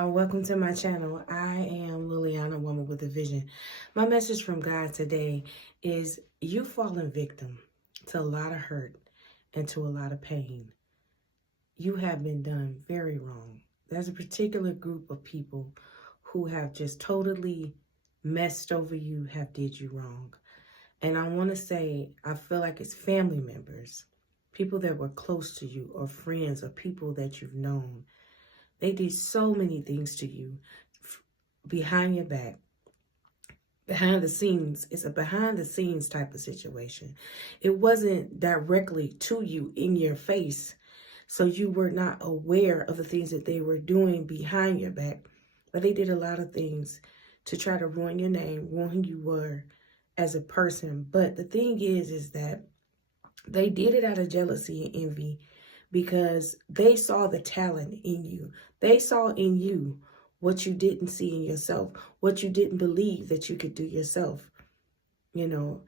y'all. Welcome to my channel. I am Liliana, woman with a vision. My message from God today is you've fallen victim to a lot of hurt and to a lot of pain. You have been done very wrong. There's a particular group of people who have just totally messed over you, have did you wrong. And I want to say, I feel like it's family members, people that were close to you, or friends, or people that you've known. They did so many things to you behind your back, behind the scenes. It's a behind the scenes type of situation. It wasn't directly to you in your face, so you were not aware of the things that they were doing behind your back. But they did a lot of things to try to ruin your name, ruin who you were as a person. But the thing is that they did it out of jealousy and envy, because they saw the talent in you. They saw in you what you didn't see in yourself, what you didn't believe that you could do yourself. You know,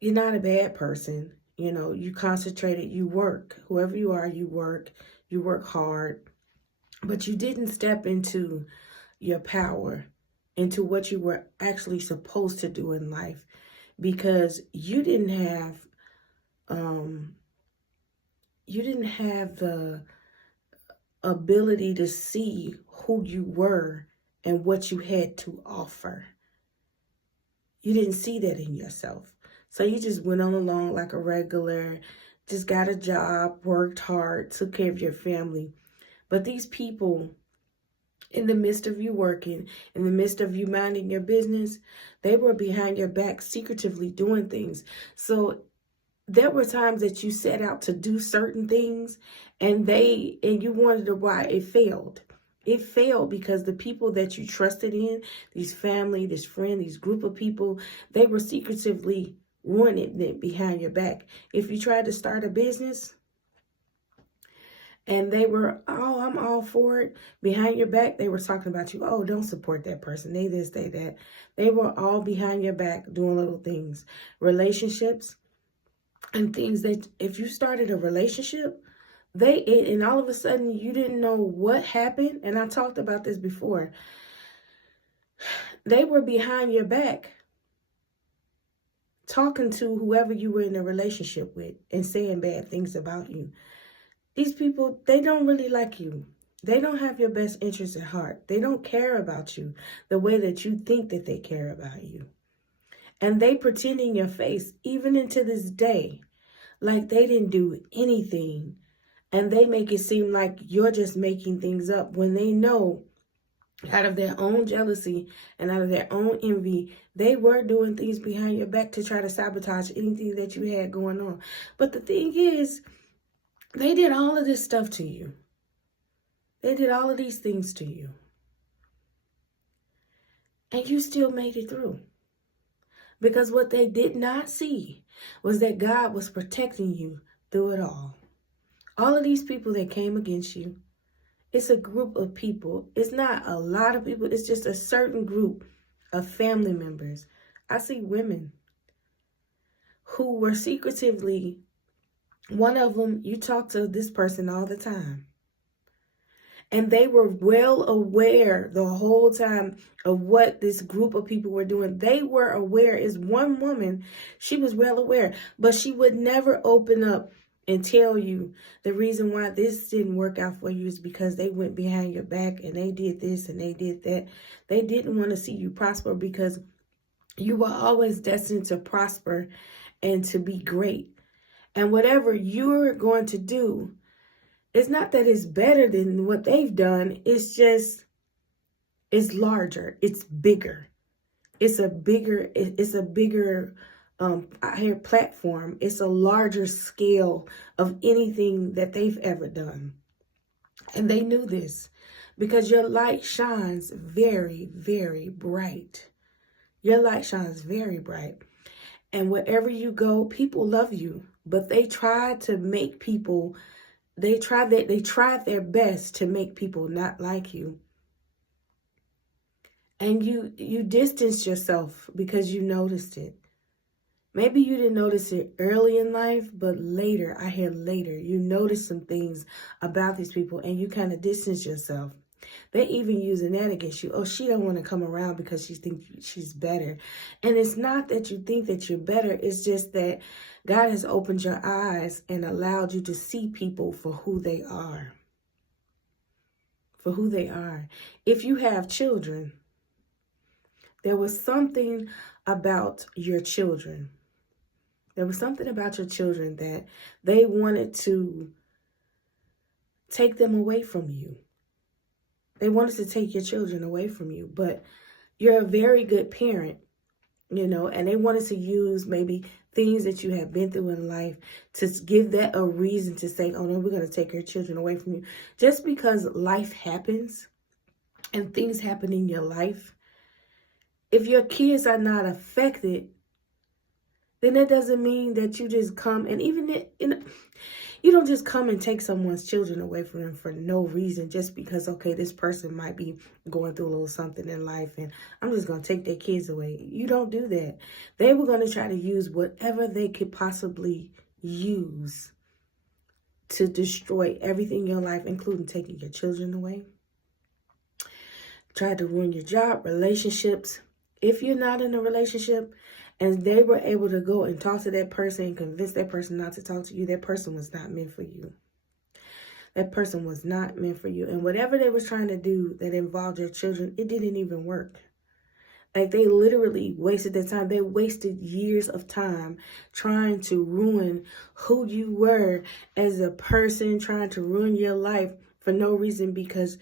you're not a bad person. You know, you concentrated, you work. Whoever you are, you work hard. But you didn't step into your power, into what you were actually supposed to do in life, because you didn't have the ability to see who you were and what you had to offer. You didn't see that in yourself. So you just went on along like a regular, just got a job, worked hard, took care of your family. But these people, in the midst of you working, in the midst of you minding your business, they were behind your back secretively doing things. So there were times that you set out to do certain things and you wondered why it failed. It failed because the people that you trusted in, these family, this friend, these group of people, they were secretively ruining it behind your back. If you tried to start a business and they were, oh, I'm all for it, behind your back, they were talking about you. Oh, don't support that person. They this, they that. They were all behind your back doing little things. Relationships and things that if you started a relationship, and all of a sudden you didn't know what happened. And I talked about this before. They were behind your back talking to whoever you were in a relationship with and saying bad things about you. These people, they don't really like you. They don't have your best interest at heart. They don't care about you the way that you think that they care about you. And they pretend in your face, even into this day, like they didn't do anything. And they make it seem like you're just making things up, when they know out of their own jealousy and out of their own envy, they were doing things behind your back to try to sabotage anything that you had going on. But the thing is, they did all of this stuff to you. They did all of these things to you. And you still made it through. Because what they did not see was that God was protecting you through it all. All of these people that came against you, it's a group of people. It's not a lot of people. It's just a certain group of family members. I see women who were secretively, one of them, you talk to this person all the time. And they were well aware the whole time of what this group of people were doing. They were aware. Is one woman, she was well aware, but she would never open up and tell you the reason why this didn't work out for you is because they went behind your back and they did this and they did that. They didn't want to see you prosper, because you were always destined to prosper and to be great. And whatever you're going to do, it's not that it's better than what they've done. It's just, it's larger. It's bigger. It's a bigger platform. It's a larger scale of anything that they've ever done. And they knew this, because your light shines very, very bright. Your light shines very bright. And wherever you go, people love you. But they tried to make people, they tried their best to make people not like you. And you distanced yourself because you noticed it. Maybe you didn't notice it early in life, but later, you noticed some things about these people and you kind of distanced yourself. They're even using that against you. Oh, she don't want to come around because she thinks she's better. And it's not that you think that you're better. It's just that God has opened your eyes and allowed you to see people for who they are. For who they are. If you have children, there was something about your children. There was something about your children that they wanted to take them away from you. They wanted to take your children away from you, but you're a very good parent, and they wanted to use maybe things that you have been through in life to give that a reason to say, oh no, we're going to take your children away from you. Just because life happens and things happen in your life, if your kids are not affected, then that doesn't mean that you just come and you don't just come and take someone's children away from them for no reason, just because, okay, this person might be going through a little something in life and I'm just going to take their kids away. You don't do that. They were going to try to use whatever they could possibly use to destroy everything in your life, including taking your children away. Tried to ruin your job, relationships. If you're not in a relationship, and they were able to go and talk to that person and convince that person not to talk to you, that person was not meant for you. That person was not meant for you. And whatever they were trying to do that involved your children, it didn't even work. Like, they literally wasted their time. They wasted years of time trying to ruin who you were as a person, trying to ruin your life for no reason. Because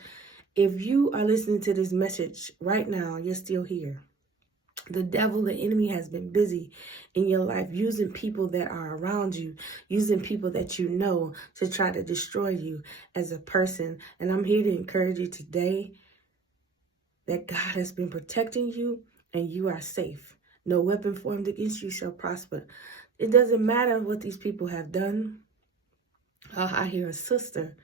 if you are listening to this message right now, you're still here. The devil, the enemy, has been busy in your life using people that are around you, using people that you know to try to destroy you as a person. And I'm here to encourage you today that God has been protecting you and you are safe. No weapon formed against you shall prosper. It doesn't matter what these people have done. I hear a sister,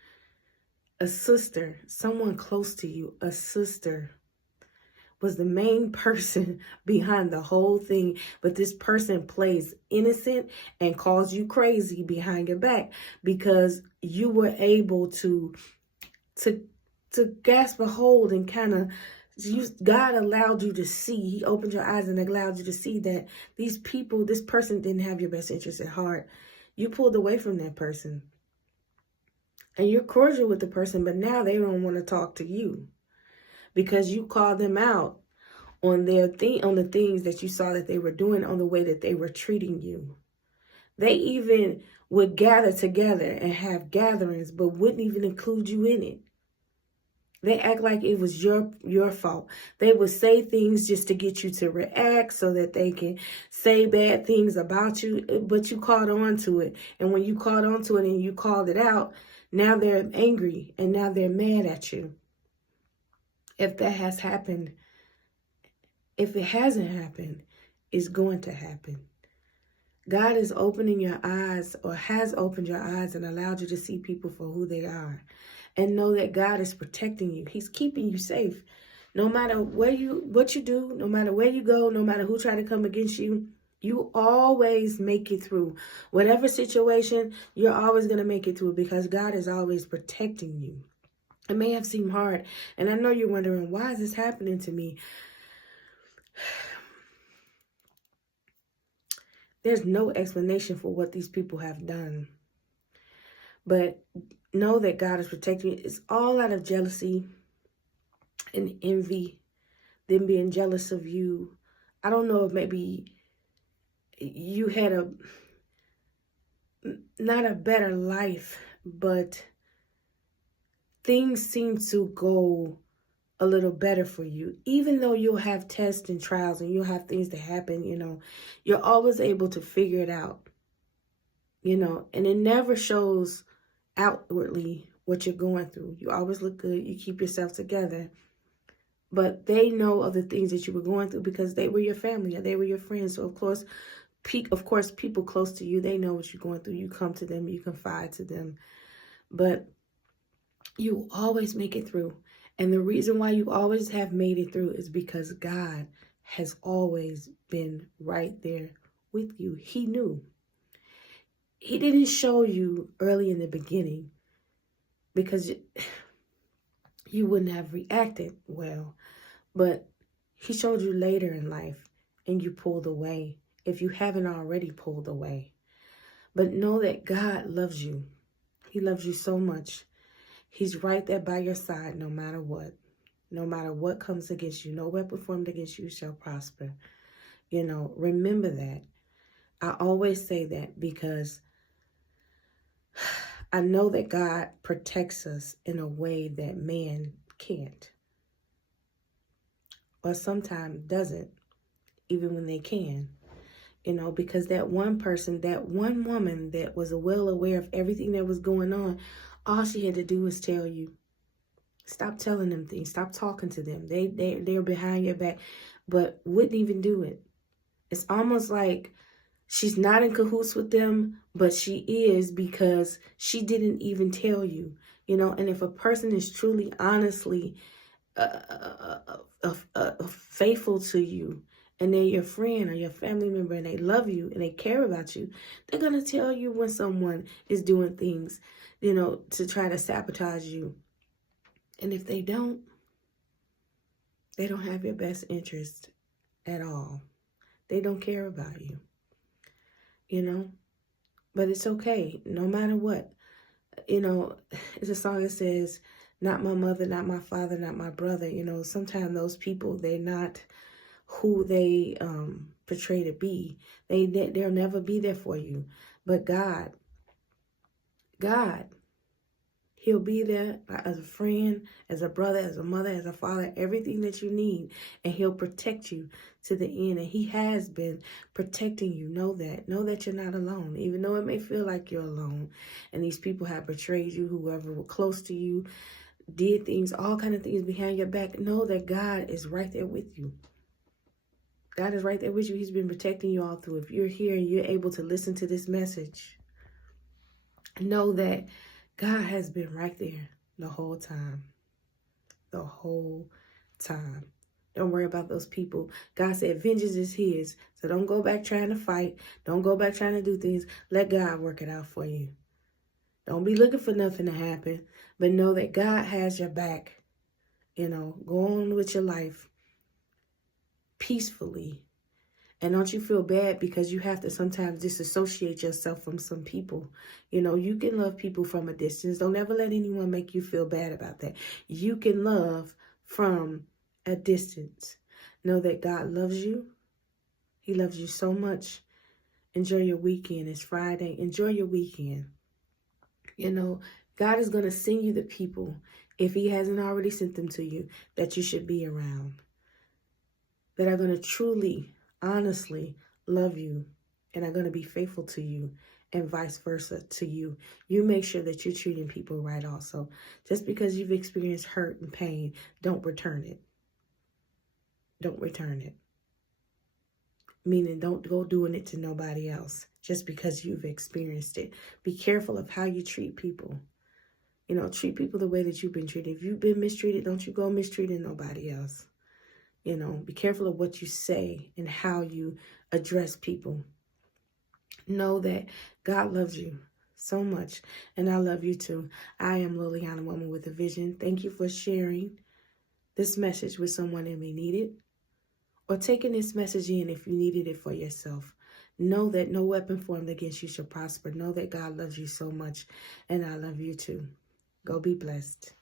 someone close to you, a sister was the main person behind the whole thing. But this person plays innocent and calls you crazy behind your back because you were able to grasp a hold and kind of, God allowed you to see, he opened your eyes and allowed you to see that these people, this person didn't have your best interest at heart. You pulled away from that person. And you're cordial with the person, but now they don't want to talk to you, because you called them out on on the things that you saw that they were doing, on the way that they were treating you. They even would gather together and have gatherings, but wouldn't even include you in it. They act like it was your fault. They would say things just to get you to react so that they can say bad things about you, but you caught on to it. And when you caught on to it and you called it out, now they're angry and now they're mad at you. If that has happened, if it hasn't happened, it's going to happen. God is opening your eyes, or has opened your eyes and allowed you to see people for who they are. And know that God is protecting you. He's keeping you safe. No matter what you do, no matter where you go, no matter who try to come against you, you always make it through. Whatever situation, you're always going to make it through, because God is always protecting you. It may have seemed hard, and I know you're wondering, why is this happening to me? There's no explanation for what these people have done. But know that God is protecting you. It's all out of jealousy and envy, them being jealous of you. I don't know if maybe you had not a better life, but things seem to go a little better for you. Even though you'll have tests and trials and you'll have things that happen, you're always able to figure it out, and it never shows outwardly what you're going through. You always look good. You keep yourself together. But they know of the things that you were going through because they were your family and they were your friends. So of course, people close to you, they know what you're going through. You come to them, you confide to them. But you always make it through. And the reason why you always have made it through is because God has always been right there with you. He knew. He didn't show you early in the beginning because you wouldn't have reacted well. But he showed you later in life and you pulled away, if you haven't already pulled away. But know that God loves you. He loves you so much. He's right there by your side no matter what. No matter what comes against you, no weapon formed against you shall prosper. Remember that. I always say that because I know that God protects us in a way that man can't, or sometimes doesn't, even when they can. Because that one person, that one woman that was well aware of everything that was going on, all she had to do was tell you. Stop telling them things. Stop talking to them. They're behind your back, but wouldn't even do it. It's almost like she's not in cahoots with them, but she is, because she didn't even tell you. And if a person is truly, honestly faithful to you, and they're your friend or your family member, and they love you and they care about you, they're going to tell you when someone is doing things, to try to sabotage you. And if they don't have your best interest at all. They don't care about you, But it's okay, no matter what. It's a song that says, not my mother, not my father, not my brother. Sometimes those people, they're not who they portray to be. They'll never be there for you. But God, He'll be there as a friend, as a brother, as a mother, as a father, everything that you need. And He'll protect you to the end. And He has been protecting you. Know that. Know that you're not alone. Even though it may feel like you're alone. And these people have betrayed you, whoever were close to you, did things, all kind of things behind your back. Know that God is right there with you. God is right there with you. He's been protecting you all through. If you're here and you're able to listen to this message, know that God has been right there the whole time. The whole time. Don't worry about those people. God said vengeance is His. So don't go back trying to fight. Don't go back trying to do things. Let God work it out for you. Don't be looking for nothing to happen. But know that God has your back. Go on with your life peacefully. And don't you feel bad because you have to sometimes disassociate yourself from some people. You can love people from a distance. Don't ever let anyone make you feel bad about that. You can love from a distance. Know that God loves you. He loves you so much. Enjoy your weekend. It's Friday. Enjoy your weekend. God is going to send you the people, if He hasn't already sent them to you, that you should be around. That are going to truly, honestly love you and are going to be faithful to you, and vice versa to you. You make sure that you're treating people right also. Just because you've experienced hurt and pain, don't return it. Don't return it. Meaning don't go doing it to nobody else just because you've experienced it. Be careful of how you treat people. Treat people the way that you've been treated. If you've been mistreated, don't you go mistreating nobody else. Be careful of what you say and how you address people. Know that God loves you so much, and I love you too. I am Liliana, woman with a vision. Thank you for sharing this message with someone that may need it, or taking this message in if you needed it for yourself. Know that no weapon formed against you shall prosper. Know that God loves you so much, and I love you too. Go be blessed.